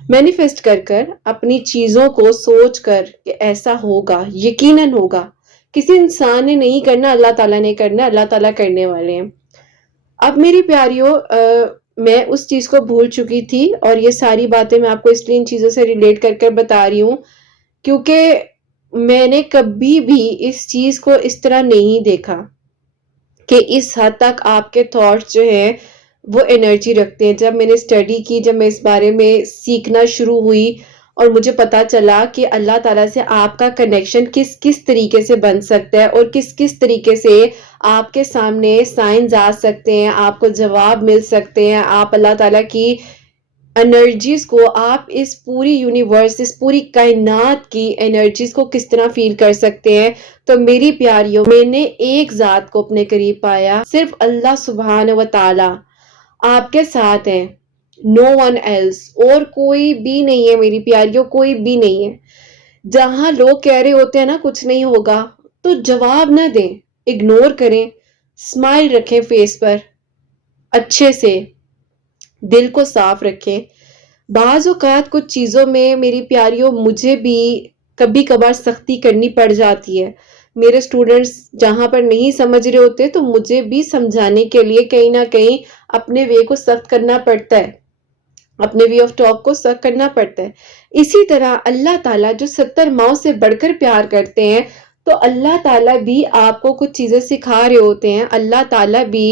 مینیفیسٹ کر کر اپنی چیزوں کو سوچ کر کہ ایسا ہوگا، یقیناً ہوگا۔ کسی انسان نے نہیں کرنا، اللہ تعالیٰ نے کرنا، اللہ تعالیٰ کرنے والے ہیں۔ اب میری پیاریوں میں اس چیز کو بھول چکی تھی، اور یہ ساری باتیں میں آپ کو اس لیے ان چیزوں سے ریلیٹ کر کر بتا رہی ہوں کیونکہ میں نے کبھی بھی اس چیز کو اس طرح نہیں دیکھا کہ اس حد تک آپ کے تھاٹس جو ہیں وہ انرجی رکھتے ہیں۔ جب میں نے اسٹڈی کی، جب میں اس بارے میں سیکھنا شروع ہوئی اور مجھے پتا چلا کہ اللہ تعالیٰ سے آپ کا کنیکشن کس کس طریقے سے بن سکتا ہے، اور کس کس طریقے سے آپ کے سامنے سائنز آ سکتے ہیں، آپ کو جواب مل سکتے ہیں، آپ اللہ تعالیٰ کی انرجیز کو، آپ اس پوری یونیورس، اس پوری کائنات کی انرجیز کو کس طرح فیل کر سکتے ہیں۔ تو میری پیاریوں، میں نے ایک ذات کو اپنے قریب پایا، صرف اللہ سبحانہ و تعالی آپ کے ساتھ ہیں، نو ون ایلس، اور کوئی بھی نہیں ہے میری پیاریوں، کوئی بھی نہیں ہے۔ جہاں لوگ کہہ رہے ہوتے ہیں نا کچھ نہیں ہوگا، تو جواب نہ دیں، اگنور کریں، اسمائل رکھیں فیس پر، اچھے سے دل کو صاف رکھیں۔ بعض اوقات کچھ چیزوں میں میری پیاریوں مجھے بھی کبھی کبھار سختی کرنی پڑ جاتی ہے۔ میرے سٹوڈنٹس جہاں پر نہیں سمجھ رہے ہوتے تو مجھے بھی سمجھانے کے لیے کہیں نہ کہیں اپنے وے کو سخت کرنا پڑتا ہے، اپنے وے آف ٹاک کو سخت کرنا پڑتا ہے۔ اسی طرح اللہ تعالیٰ جو 70 ماؤں سے بڑھ کر پیار کرتے ہیں، تو اللہ تعالیٰ بھی آپ کو کچھ چیزیں سکھا رہے ہوتے ہیں، اللہ تعالیٰ بھی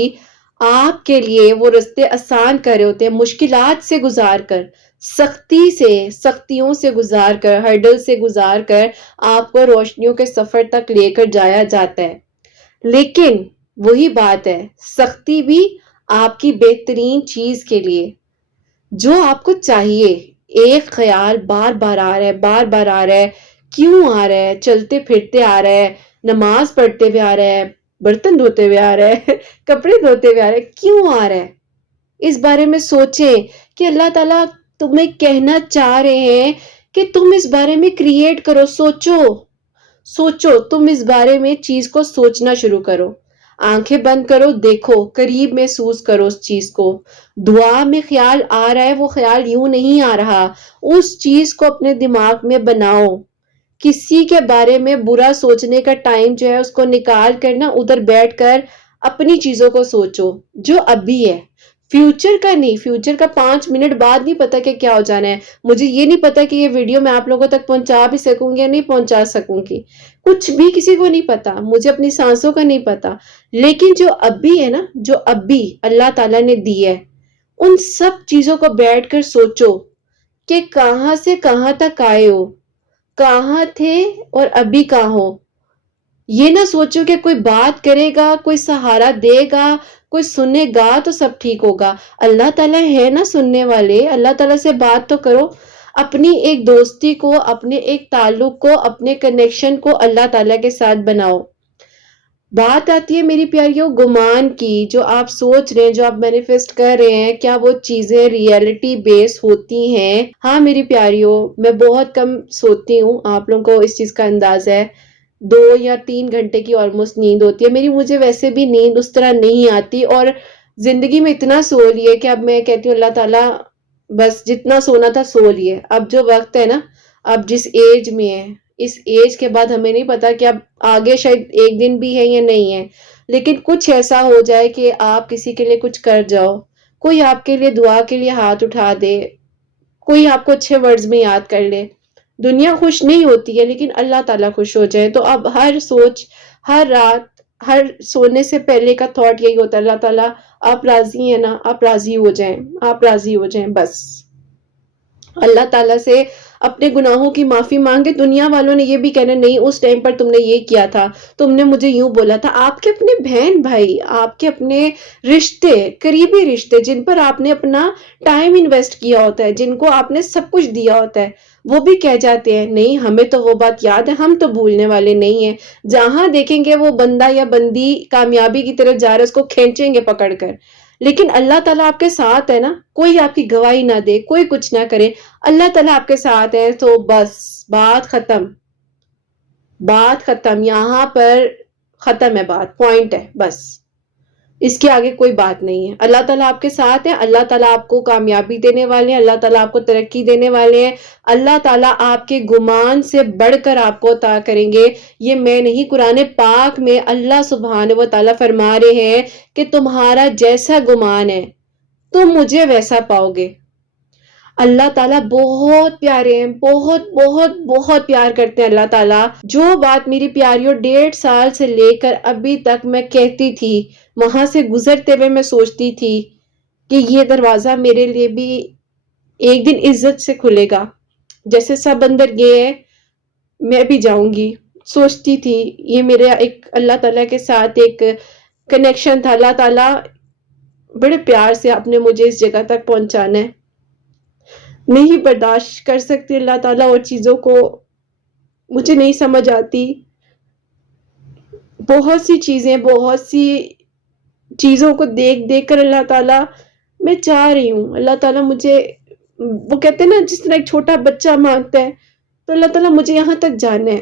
آپ کے لیے وہ رستے آسان کر رہے ہوتے ہیں، مشکلات سے گزار کر، سختیوں سے گزار کر، ہرڈل سے گزار کر آپ کو روشنیوں کے سفر تک لے کر جایا جاتا ہے۔ لیکن وہی بات ہے، سختی بھی آپ کی بہترین چیز کے لیے، جو آپ کو چاہیے۔ ایک خیال بار بار آ رہا ہے، بار بار آ رہا ہے، کیوں آ رہا ہے؟ چلتے پھرتے آ رہا ہے، نماز پڑھتے ہوئے آ رہا ہے، برتن دھوتے ہوئے آ رہا ہے، کپڑے دھوتے ہوئے آ رہا ہے، کیوں آ رہا ہے؟ اس بارے میں سوچیں کہ اللہ تعالیٰ تمہیں کہنا چاہ رہے ہیں کہ تم اس بارے میں کریٹ کرو، سوچو، تم اس بارے میں چیز کو سوچنا شروع کرو، آنکھیں بند کرو، دیکھو، قریب محسوس کرو اس چیز کو۔ دعا میں خیال آ رہا ہے، وہ خیال یوں نہیں آ رہا، اس چیز کو اپنے دماغ میں بناؤ۔ کسی کے بارے میں برا سوچنے کا ٹائم جو ہے اس کو نکال کر نا ادھر بیٹھ کر اپنی چیزوں کو سوچو جو ابھی ہے، فیوچر کا نہیں۔ فیوچر کا 5 منٹ بعد نہیں پتا کہ کیا ہو جانا ہے۔ مجھے یہ نہیں پتا کہ یہ ویڈیو میں آپ لوگوں تک پہنچا بھی سکوں گی یا نہیں پہنچا سکوں گی، کچھ بھی کسی کو نہیں پتا، مجھے اپنی سانسوں کا نہیں پتا، لیکن جو ابھی ہے نا، جو ابھی اللہ تعالیٰ نے دی ہے، ان سب چیزوں کو بیٹھ کر سوچو کہ کہاں سے کہاں تک آئے ہو، کہاں تھے اور ابھی کہاں ہو۔ یہ نہ سوچو کہ کوئی بات کرے گا، کوئی سہارا دے گا، کوئی سنے گا تو سب ٹھیک ہوگا۔ اللہ تعالیٰ ہے نا سننے والے، اللہ تعالیٰ سے بات تو کرو، اپنی ایک دوستی کو، اپنے ایک تعلق کو، اپنے کنیکشن کو اللہ تعالیٰ کے ساتھ بناؤ۔ بات آتی ہے میری پیاریوں گمان کی، جو آپ سوچ رہے ہیں، جو آپ مینیفیسٹ کر رہے ہیں، کیا وہ چیزیں ریئلٹی بیس ہوتی ہیں؟ ہاں میری پیاریوں، میں بہت کم سوتی ہوں، آپ لوگوں کو اس چیز کا اندازہ ہے، 2 یا 3 گھنٹے کی آلموسٹ نیند ہوتی ہے مجھے ویسے بھی نیند اس طرح نہیں آتی، اور زندگی میں اتنا سو لیے کہ اب میں کہتی ہوں اللہ تعالیٰ بس جتنا سونا تھا سو لیے، اب جو وقت ہے نا، اب جس ایج میں ہے، اس ایج کے بعد ہمیں نہیں پتا کہ اب آگے شاید ایک دن بھی ہے یا نہیں ہے، لیکن کچھ ایسا ہو جائے کہ آپ کسی کے لیے کچھ کر جاؤ، کوئی آپ کے لیے دعا کے لیے ہاتھ اٹھا دے، کوئی آپ کو اچھے ورڈز میں یاد کر لے. دنیا خوش نہیں ہوتی ہے لیکن اللہ تعالیٰ خوش ہو جائے. تو اب ہر سوچ، ہر رات، ہر سونے سے پہلے کا تھاٹ یہی ہوتا ہے، اللہ تعالیٰ آپ راضی ہیں نا، آپ راضی ہو جائیں، آپ راضی ہو جائیں بس. اللہ تعالیٰ سے اپنے گناہوں کی معافی مانگے. دنیا والوں نے یہ بھی کہنا نہیں اس ٹائم پر تم نے یہ کیا تھا، تم نے مجھے یوں بولا تھا. آپ کے اپنے بہن بھائی، آپ کے اپنے رشتے، قریبی رشتے جن پر آپ نے اپنا ٹائم انویسٹ کیا ہوتا ہے، جن کو آپ نے سب کچھ دیا ہوتا ہے، وہ بھی کہہ جاتے ہیں نہیں ہمیں تو وہ بات یاد ہے، ہم تو بھولنے والے نہیں ہیں. جہاں دیکھیں گے وہ بندہ یا بندی کامیابی کی طرف جا رہا ہے، اس کو کھینچیں گے پکڑ کر. لیکن اللہ تعالیٰ آپ کے ساتھ ہے نا، کوئی آپ کی گواہی نہ دے، کوئی کچھ نہ کرے، اللہ تعالیٰ آپ کے ساتھ ہے تو بس بات ختم. بات ختم، یہاں پر ختم ہے، بات پوائنٹ ہے بس. اس کے آگے کوئی بات نہیں ہے. اللہ تعالیٰ آپ کے ساتھ ہے، اللہ تعالیٰ آپ کو کامیابی دینے والے ہیں، اللہ تعالیٰ آپ کو ترقی دینے والے ہیں، اللہ تعالیٰ آپ کے گمان سے بڑھ کر آپ کو عطا کریں گے. یہ میں نہیں، قرآن پاک میں اللہ سبحانہ و تعالیٰ فرما رہے ہیں کہ تمہارا جیسا گمان ہے تم مجھے ویسا پاؤ گے. اللہ تعالیٰ بہت پیارے ہیں، بہت بہت بہت پیار کرتے ہیں اللہ تعالیٰ. جو بات میری پیاریوں 1.5 سال سے لے کر ابھی تک میں کہتی تھی، وہاں سے گزرتے ہوئے میں سوچتی تھی کہ یہ دروازہ میرے لیے بھی ایک دن عزت سے کھلے گا. جیسے سب اندر گئے ہیں میں بھی جاؤں گی. سوچتی تھی یہ میرے ایک اللہ تعالیٰ کے ساتھ ایک کنیکشن تھا. اللہ تعالیٰ بڑے پیار سے آپ نے مجھے اس جگہ تک پہنچانا ہے. نہیں برداشت کر سکتی اللہ تعالیٰ اور چیزوں کو، مجھے نہیں سمجھ آتی. بہت سی چیزیں، بہت سی چیزوں کو دیکھ دیکھ کر اللہ تعالیٰ میں چاہ رہی ہوں اللہ تعالیٰ مجھے، وہ کہتے ہیں نا جس طرح ایک چھوٹا بچہ مانگتا ہے، تو اللہ تعالیٰ مجھے یہاں تک جانا ہے.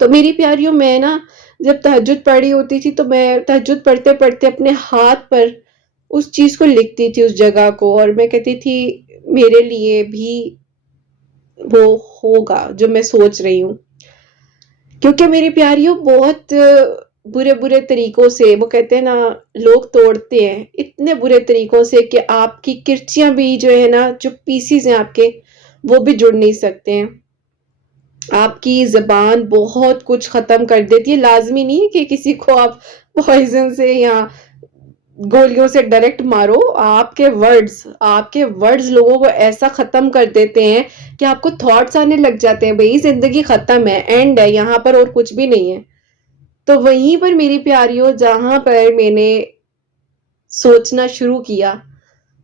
تو میری پیاریوں میں نا جب تہجد پڑھی ہوتی تھی تو میں تہجد پڑھتے پڑھتے اپنے ہاتھ پر اس چیز کو لکھتی تھی، اس جگہ کو، اور میں کہتی تھی میرے لیے بھی وہ ہوگا جو میں سوچ رہی ہوں. کیونکہ میری پیاریوں بہت برے برے طریقوں سے، وہ کہتے ہیں نا لوگ توڑتے ہیں اتنے برے طریقوں سے کہ آپ کی کرچیاں بھی جو ہے نا، جو پیسز ہیں آپ کے، وہ بھی جڑ نہیں سکتے ہیں. آپ کی زبان بہت کچھ ختم کر دیتی ہے. لازمی نہیں کہ کسی کو آپ پوائزن سے یا گولیوں سے ڈائریکٹ مارو. آپ کے ورڈز لوگوں کو ایسا ختم کر دیتے ہیں کہ آپ کو تھاٹس آنے لگ جاتے ہیں بھئی زندگی ختم ہے، اینڈ ہے یہاں پر اور کچھ بھی نہیں ہے. تو وہیں پر میری پیاریوں جہاں پر میں نے سوچنا شروع کیا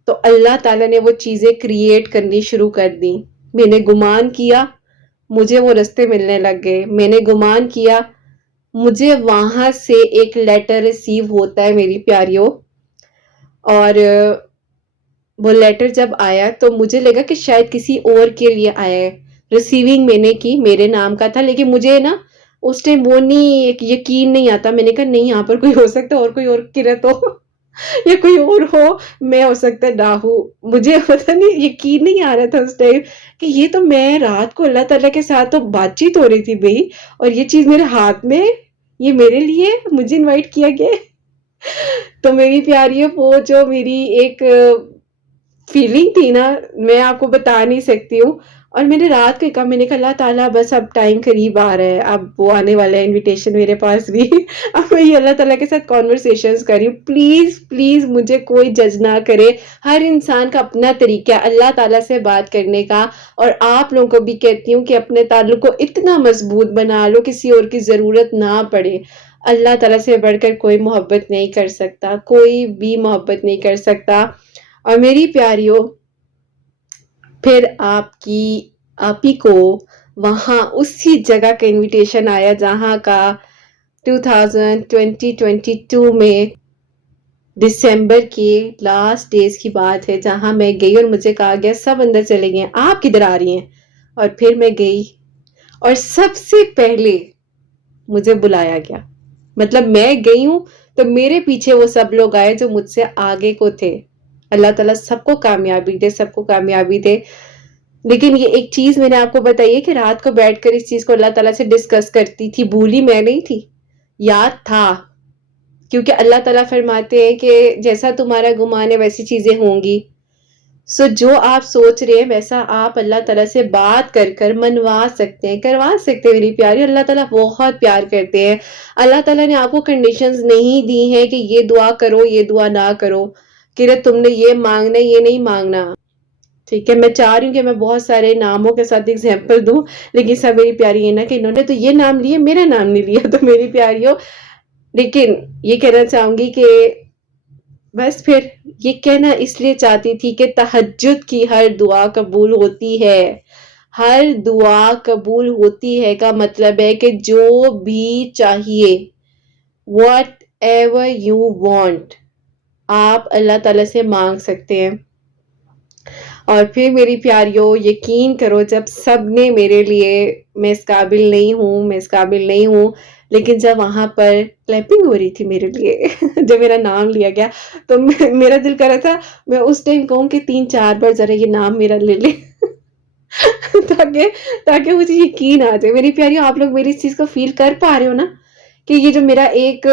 تو اللہ تعالیٰ نے وہ چیزیں کریٹ کرنی شروع کر دی. میں نے گمان کیا، مجھے وہ رستے ملنے لگ گئے. میں نے گمان کیا، مجھے وہاں سے ایک لیٹر ریسیو ہوتا ہے میری پیاریوں. اور وہ لیٹر جب آیا تو مجھے لگا کہ شاید کسی اور کے لیے آیا ہے. ریسیونگ میں نے کی، میرے نام کا تھا، لیکن مجھے نا اس ٹائم وہ نہیں، ایک یقین نہیں آتا. میں نے کہا نہیں یہاں پر کوئی ہو سکتا اور کوئی اور کرت ہو یا کوئی اور ہو، میں ہو سکتا نہ ہوں. مجھے پتا نہیں، یقین نہیں آ رہا تھا اس ٹائم کہ یہ تو میں رات کو اللہ تعالیٰ کے ساتھ تو بات چیت ہو رہی تھی بھئی، اور یہ چیز میرے ہاتھ میں، یہ میرے لیے مجھے انوائٹ کیا گیا. تو میری پیاریوں وہ جو میری ایک فیلنگ تھی نا، میں آپ کو بتا نہیں سکتی ہوں. اور میں نے رات کو کہا، میں نے کہا اللہ تعالیٰ بس اب ٹائم قریب آ رہا ہے، اب وہ آنے والا ہے انویٹیشن میرے پاس بھی. اب میں یہ اللہ تعالیٰ کے ساتھ کانورسیشنز کر رہی ہوں. پلیز پلیز مجھے کوئی جج نہ کرے. ہر انسان کا اپنا طریقہ ہے اللہ تعالیٰ سے بات کرنے کا. اور آپ لوگوں کو بھی کہتی ہوں کہ اپنے تعلق کو اتنا مضبوط بنا لو کسی اور کی ضرورت نہ پڑے. اللہ تعالیٰ سے بڑھ کر کوئی محبت نہیں کر سکتا، کوئی بھی محبت نہیں کر سکتا. اور میری پیاریوں پھر آپ ہی کو وہاں اسی جگہ کا انویٹیشن آیا جہاں کا 2022 میں دسمبر کے لاسٹ ڈیز کی بات ہے، جہاں میں گئی اور مجھے کہا گیا سب اندر چلے گئے، آپ کدھر آ رہی ہیں. اور پھر میں گئی اور سب سے پہلے مجھے بلایا گیا. مطلب میں گئی ہوں تو میرے پیچھے وہ سب لوگ آئے جو مجھ سے آگے کو تھے. اللہ تعالیٰ سب کو کامیابی دے، سب کو کامیابی دے. لیکن یہ ایک چیز میں نے آپ کو بتائی ہے کہ رات کو بیٹھ کر اس چیز کو اللہ تعالیٰ سے ڈسکس کرتی تھی. بھولی میں نہیں تھی، یاد تھا. کیونکہ اللہ تعالیٰ فرماتے ہیں کہ جیسا تمہارا گمان ہے ویسی چیزیں ہوں گی. سو جو آپ سوچ رہے ہیں ویسا آپ اللہ تعالیٰ سے بات کر کر منوا سکتے ہیں، کروا سکتے ہیں میری پیاری. اللہ تعالیٰ بہت پیار کرتے ہیں. اللہ تعالیٰ نے آپ کو کنڈیشنز نہیں دی ہیں کہ یہ دعا کرو یہ دعا نہ کرو، کہ تم نے یہ مانگنا یہ نہیں مانگنا. ٹھیک ہے، میں چاہ رہی ہوں کہ میں بہت سارے ناموں کے ساتھ ایگزامپل دوں، لیکن سب میری پیاری ہے نا کہ انہوں نے تو یہ نام لیے میرا نام نہیں لیا. تو میری پیاریوں، لیکن یہ کہنا چاہوں گی کہ بس پھر یہ کہنا اس لیے چاہتی تھی کہ تہجد کی ہر دعا قبول ہوتی ہے. ہر دعا قبول ہوتی ہے کا مطلب ہے کہ جو بھی چاہیے، واٹ ایور یو وانٹ، آپ اللہ تعالیٰ سے مانگ سکتے ہیں. اور پھر میری پیاریوں یقین کرو، جب سب نے میرے لیے میں اس قابل نہیں ہوں میں اس قابل نہیں ہوں، لیکن جب وہاں پر کلیپنگ ہو رہی تھی میرے لیے جب میرا نام لیا گیا تو میرا دل کر رہا تھا میں اس ٹائم کہوں کہ 3-4 بار ذرا یہ نام میرا لے لے تاکہ مجھے یقین آ جائے. میری پیاریوں آپ لوگ میری اس چیز کو فیل کر پا رہے ہو نا کہ یہ جو میرا ایک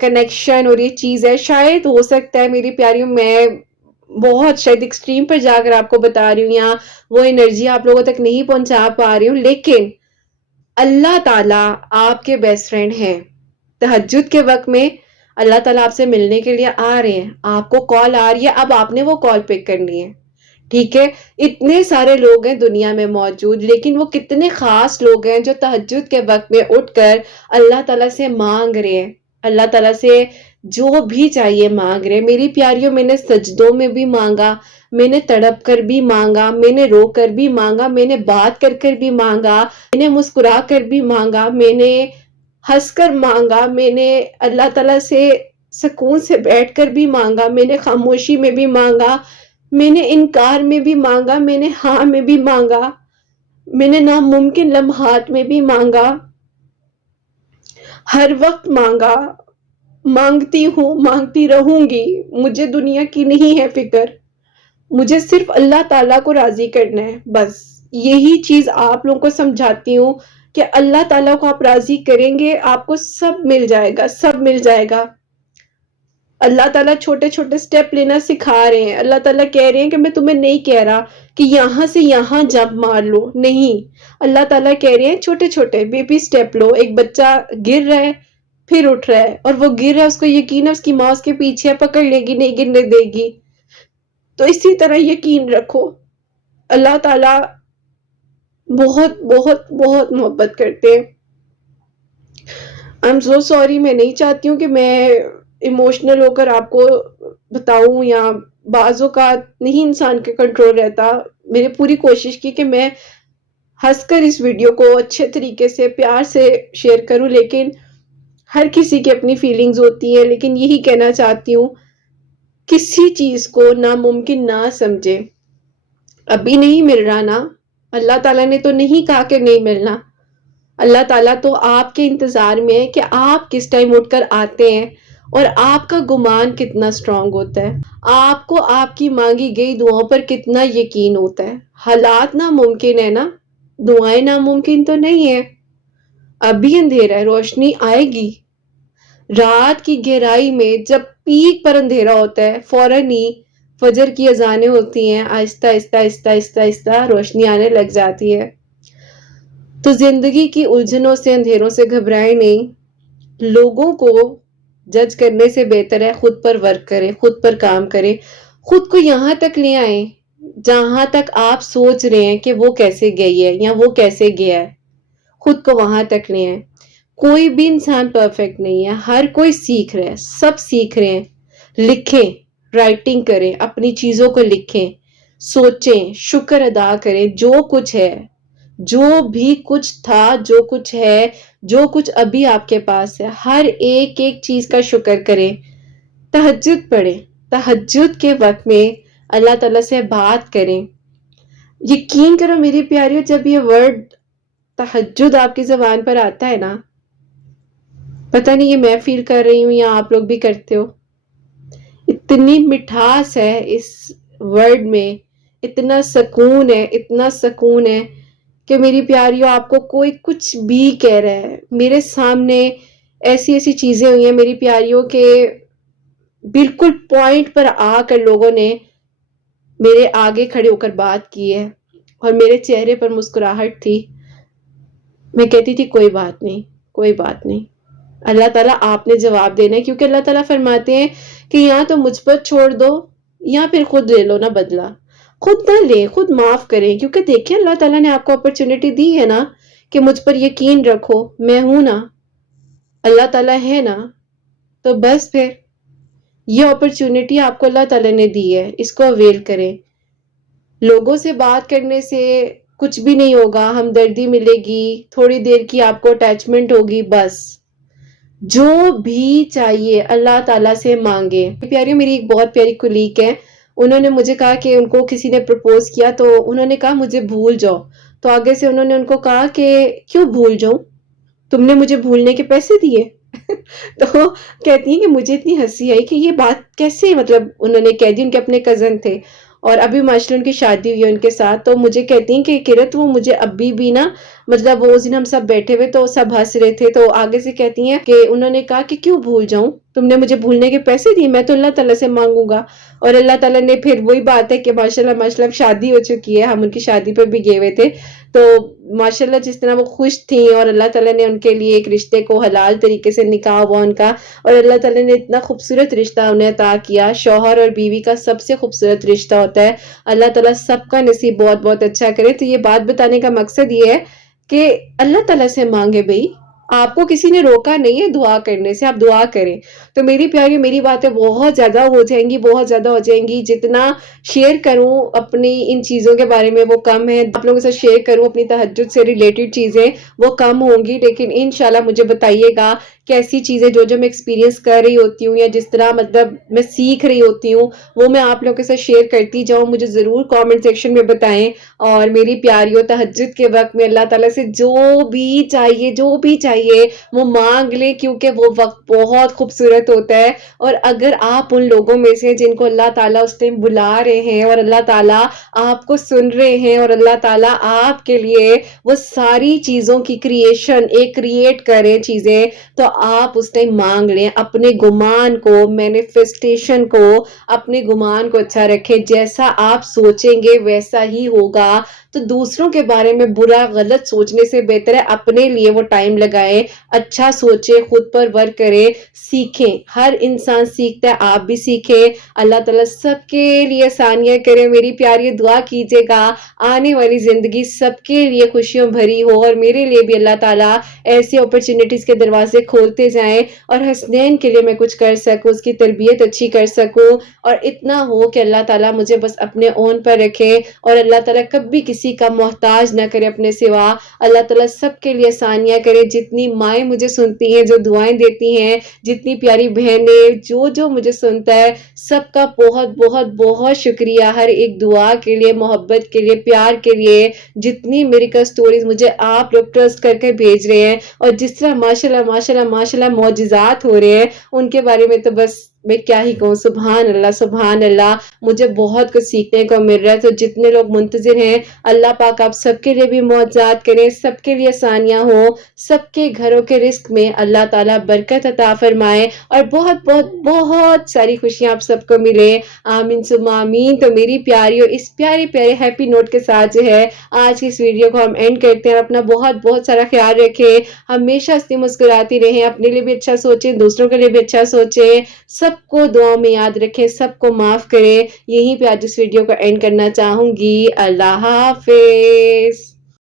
کنیکشن اور یہ چیز ہے، شاید ہو سکتا ہے میری پیاریوں میں بہت شاید ایکسٹریم پر جا کر آپ کو بتا رہی ہوں یا وہ انرجی آپ لوگوں تک نہیں پہنچا پا رہی ہوں، لیکن اللہ تعالیٰ آپ کے بیسٹ فرینڈ ہیں. تہجد کے وقت میں اللہ تعالیٰ آپ سے ملنے کے لیے آ رہے ہیں، آپ کو کال آ رہی ہے، اب آپ نے وہ کال پک کرنی ہے. ٹھیک ہے، اتنے سارے لوگ ہیں دنیا میں موجود، لیکن وہ کتنے خاص لوگ ہیں جو تہجد کے وقت میں اٹھ کر اللہ تعالیٰ سے مانگ رہے ہیں، اللہ تعالیٰ سے جو بھی چاہیے مانگ رہے ہیں. میری پیاریوں میں نے سجدوں میں بھی مانگا، میں نے تڑپ کر بھی مانگا، میں نے رو کر بھی مانگا، میں نے بات کر کر بھی مانگا، میں نے مسکرا کر بھی مانگا، میں نے ہنس کر مانگا، میں نے اللہ تعالیٰ سے سکون سے بیٹھ کر بھی مانگا، میں نے خاموشی میں بھی مانگا، میں نے انکار میں بھی مانگا، میں نے ہاں میں بھی مانگا، میں نے ناممکن لمحات میں بھی مانگا، ہر وقت مانگا، مانگتی ہوں مانگتی رہوں گی. مجھے دنیا کی نہیں ہے فکر، مجھے صرف اللہ تعالیٰ کو راضی کرنا ہے. بس یہی چیز آپ لوگوں کو سمجھاتی ہوں کہ اللہ تعالیٰ کو آپ راضی کریں گے، آپ کو سب مل جائے گا، سب مل جائے گا. اللہ تعالیٰ چھوٹے چھوٹے سٹیپ لینا سکھا رہے ہیں. اللہ تعالیٰ کہہ رہے ہیں کہ میں تمہیں نہیں کہہ رہا کہ یہاں سے یہاں جمپ مار لو، نہیں. اللہ تعالیٰ کہہ رہے ہیں چھوٹے چھوٹے بیبی سٹیپ لو. ایک بچہ گر رہا ہے پھر اٹھ رہا ہے، اور وہ گر رہا ہے، اس کو یقین ہے اس کی ماں اس کے پیچھے پکڑ لے گی، نہیں گرنے دے گی. تو اسی طرح یقین رکھو، اللہ تعالیٰ بہت بہت بہت محبت کرتے ہیں. I'm so sorry، میں نہیں چاہتی ہوں کہ میں ایموشنل ہو کر آپ کو بتاؤں، یا بعض اوقات نہیں انسان کے کنٹرول رہتا. میں نے پوری کوشش کی کہ میں ہنس کر اس ویڈیو کو اچھے طریقے سے پیار سے شیئر کروں، لیکن ہر کسی کی اپنی فیلنگز ہوتی ہیں. لیکن یہی کہنا چاہتی ہوں، کسی چیز کو ناممکن نہ سمجھے. ابھی نہیں مل رہا نا، اللہ تعالیٰ نے تو نہیں کہا کہ نہیں ملنا. اللہ تعالیٰ تو آپ کے انتظار میں ہے کہ آپ کس ٹائم اٹھ کر آتے ہیں، اور آپ کا گمان کتنا سٹرونگ ہوتا ہے، آپ کو آپ کی مانگی گئی دعاؤں پر کتنا یقین ہوتا ہے. حالات ناممکن ہے نا، دعائیں ناممکن تو نہیں ہے. ابھی اندھیرا ہے، روشنی آئے گی. رات کی گہرائی میں جب پیک پر اندھیرا ہوتا ہے، فوراً ہی فجر کی اذانیں ہوتی ہیں، آہستہ آہستہ آہستہ آہستہ آہستہ روشنی آنے لگ جاتی ہے. تو زندگی کی الجھنوں سے اندھیروں سے گھبرائے نہیں. لوگوں کو جج کرنے سے بہتر ہے خود پر ورک کریں، خود پر کام کریں، خود کو یہاں تک لے آئیں جہاں تک آپ سوچ رہے ہیں کہ وہ کیسے گئی ہے یا وہ کیسے گیا ہے. خود کو وہاں تک لے آئیں. کوئی بھی انسان پرفیکٹ نہیں ہے، ہر کوئی سیکھ رہا ہے، سب سیکھ رہے ہیں. لکھیں، رائٹنگ کریں، اپنی چیزوں کو لکھیں، سوچیں، شکر ادا کریں جو کچھ ہے، جو بھی کچھ تھا، جو کچھ ہے، جو کچھ ابھی آپ کے پاس ہے، ہر ایک ایک چیز کا شکر کریں. تہجد پڑھیں، تہجد کے وقت میں اللہ تعالیٰ سے بات کریں. یقین کرو میری پیاریوں، جب یہ ورڈ تہجد آپ کی زبان پر آتا ہے نا، پتہ نہیں یہ میں فیل کر رہی ہوں یا آپ لوگ بھی کرتے ہو، اتنی مٹھاس ہے اس ورڈ میں، اتنا سکون ہے، اتنا سکون ہے کہ میری پیاریوں آپ کو کوئی کچھ بھی کہہ رہا ہے. میرے سامنے ایسی ایسی چیزیں ہوئی ہیں میری پیاریوں کے بالکل پوائنٹ پر آ کر لوگوں نے میرے آگے کھڑے ہو کر بات کی ہے اور میرے چہرے پر مسکراہٹ تھی. میں کہتی تھی کوئی بات نہیں، کوئی بات نہیں، اللہ تعالیٰ آپ نے جواب دینا ہے، کیونکہ اللہ تعالیٰ فرماتے ہیں کہ یا تو مجھ پر چھوڑ دو یا پھر خود لے لو نا بدلہ. خود نہ لیں، خود معاف کریں، کیونکہ دیکھیں اللہ تعالیٰ نے آپ کو اپرچونٹی دی ہے نا کہ مجھ پر یقین رکھو، میں ہوں نا، اللہ تعالیٰ ہے نا. تو بس پھر یہ اپرچونٹی آپ کو اللہ تعالیٰ نے دی ہے، اس کو اویل کریں. لوگوں سے بات کرنے سے کچھ بھی نہیں ہوگا، ہمدردی ملے گی، تھوڑی دیر کی آپ کو اٹیچمنٹ ہوگی، بس جو بھی چاہیے اللہ تعالیٰ سے مانگے. پیاری میری ایک بہت پیاری کولیگ ہے، انہوں نے مجھے کہا کہ ان کو کسی نے پرپوز کیا تو انہوں نے کہا مجھے بھول جاؤ. تو آگے سے انہوں نے ان کو کہا کہ کیوں بھول جاؤں، تم نے مجھے بھولنے کے پیسے دیے. تو کہتی ہیں کہ مجھے اتنی ہنسی آئی کہ یہ بات کیسے، مطلب انہوں نے کہہ دی، ان کے اپنے کزن تھے اور ابھی ماشاءاللہ ان کی شادی ہوئی ہے ان کے ساتھ. تو مجھے کہتی ہیں کہ کرت وہ مجھے ابھی بھی نا، مطلب وہ اس دن ہم سب بیٹھے ہوئے تو سب ہنس رہے تھے، تو آگے سے کہتی ہیں کہ انہوں نے کہا کہ کیوں بھول جاؤں، تم نے مجھے بھولنے کے پیسے دیے، میں تو اللہ تعالیٰ سے مانگوں گا. اور اللہ تعالیٰ نے پھر وہی بات ہے کہ ماشاءاللہ ماشاءاللہ اب شادی ہو چکی ہے، ہم ان کی شادی پر بھی گئے ہوئے تھے. تو ماشاءاللہ جس طرح وہ خوش تھیں اور اللہ تعالیٰ نے ان کے لیے ایک رشتے کو حلال طریقے سے نکاح ہوا ان کا، اور اللہ تعالیٰ نے اتنا خوبصورت رشتہ انہیں عطا کیا. شوہر اور بیوی کا سب سے خوبصورت رشتہ ہوتا ہے. اللہ تعالیٰ سب کا نصیب بہت بہت اچھا کرے. تو یہ بات بتانے کا مقصد یہ ہے کہ اللہ تعالیٰ سے مانگے بھائی، آپ کو کسی نے روکا نہیں ہے دعا کرنے سے، آپ دعا کریں. تو میری پیاری میری باتیں بہت زیادہ ہو جائیں گی، بہت زیادہ ہو جائیں گی. جتنا شیئر کروں اپنی ان چیزوں کے بارے میں وہ کم ہے، آپ لوگوں سے شیئر کروں اپنی تہجد سے ریلیٹڈ چیزیں وہ کم ہوں گی. لیکن انشاءاللہ مجھے بتائیے گا کیسی چیزیں جو میں ایکسپیرینس کر رہی ہوتی ہوں یا جس طرح مطلب میں سیکھ رہی ہوتی ہوں وہ میں آپ لوگوں کے ساتھ شیئر کرتی جاؤں. مجھے ضرور کامنٹ سیکشن میں بتائیں. اور میری پیاریوں، تہجد کے وقت میں اللہ تعالیٰ سے جو بھی چاہیے وہ مانگ لیں، کیونکہ وہ وقت بہت خوبصورت ہوتا ہے. اور اگر آپ ان لوگوں میں سے جن کو اللہ تعالیٰ اس ٹائم بلا رہے ہیں اور اللہ تعالیٰ آپ کو سن رہے ہیں اور اللہ تعالیٰ آپ کے لیے وہ ساری چیزوں کی کریٹ کریں چیزیں، تو آپ اس ٹائم مانگ لیں. اپنے گمان کو، مینیفیسٹیشن کو، اپنے گمان کو اچھا رکھیں. جیسا آپ سوچیں گے ویسا ہی ہوگا. تو دوسروں کے بارے میں برا غلط سوچنے سے بہتر ہے اپنے لیے وہ ٹائم لگائیں، اچھا سوچیں، خود پر ورک کریں، سیکھیں. ہر انسان سیکھتا ہے، آپ بھی سیکھیں. اللہ تعالیٰ سب کے لیے آسانیاں کرے. میری پیاری دعا کیجیے گا آنے والی زندگی سب کے لیے خوشیوں بھری ہو، اور میرے لیے بھی اللہ تعالیٰ ایسی اپرچونٹیز کے دروازے کھولتے جائیں اور حسنین کے لیے میں کچھ کر سکوں، اس کی تربیت اچھی کر سکوں. اور اتنا ہو کہ اللہ تعالیٰ مجھے بس اپنے اون پر رکھے اور اللہ تعالیٰ کبھی کسی کا محتاج نہ کرے اپنے سوا. اللہ تعالیٰ سب کے لیے آسانیاں کرے. جتنی مائیں مجھے سنتی ہیں، جو دعائیں دیتی ہیں، جتنی پیاری بہنیں جو مجھے سنتا ہے، سب کا بہت بہت بہت شکریہ. ہر ایک دعا کے لیے، محبت کے لیے، پیار کے لیے. جتنی میریکل سٹوریز مجھے آپ لوگ ٹرسٹ کر کے بھیج رہے ہیں اور جس طرح ماشاءاللہ ماشاءاللہ ماشاءاللہ معجزات ہو رہے ہیں، ان کے بارے میں تو بس میں کیا ہی کہوں. سبحان اللہ سبحان اللہ. مجھے بہت کچھ سیکھنے کو مل رہا ہے. تو جتنے لوگ منتظر ہیں، اللہ پاک آپ سب کے لیے بھی معجزات کریں، سب کے لیے آسانیاں ہوں، سب کے گھروں کے رزق میں اللہ تعالیٰ برکت عطا فرمائے اور بہت بہت بہت ساری خوشیاں آپ سب کو ملے. آمین ثم آمین. تو میری پیاریوں، اس پیارے پیارے ہیپی نوٹ کے ساتھ جو ہے آج کی اس ویڈیو کو ہم اینڈ کرتے ہیں. اپنا بہت بہت سارا خیال رکھیں، ہمیشہ ہنسی مسکراتی رہیں، اپنے لیے بھی اچھا سوچیں، دوسروں کے لیے بھی اچھا سوچیں، سب کو دعاؤں میں یاد رکھیں، سب کو معاف کریں. یہیں پہ آج اس ویڈیو کو اینڈ کرنا چاہوں گی. اللہ حافظ.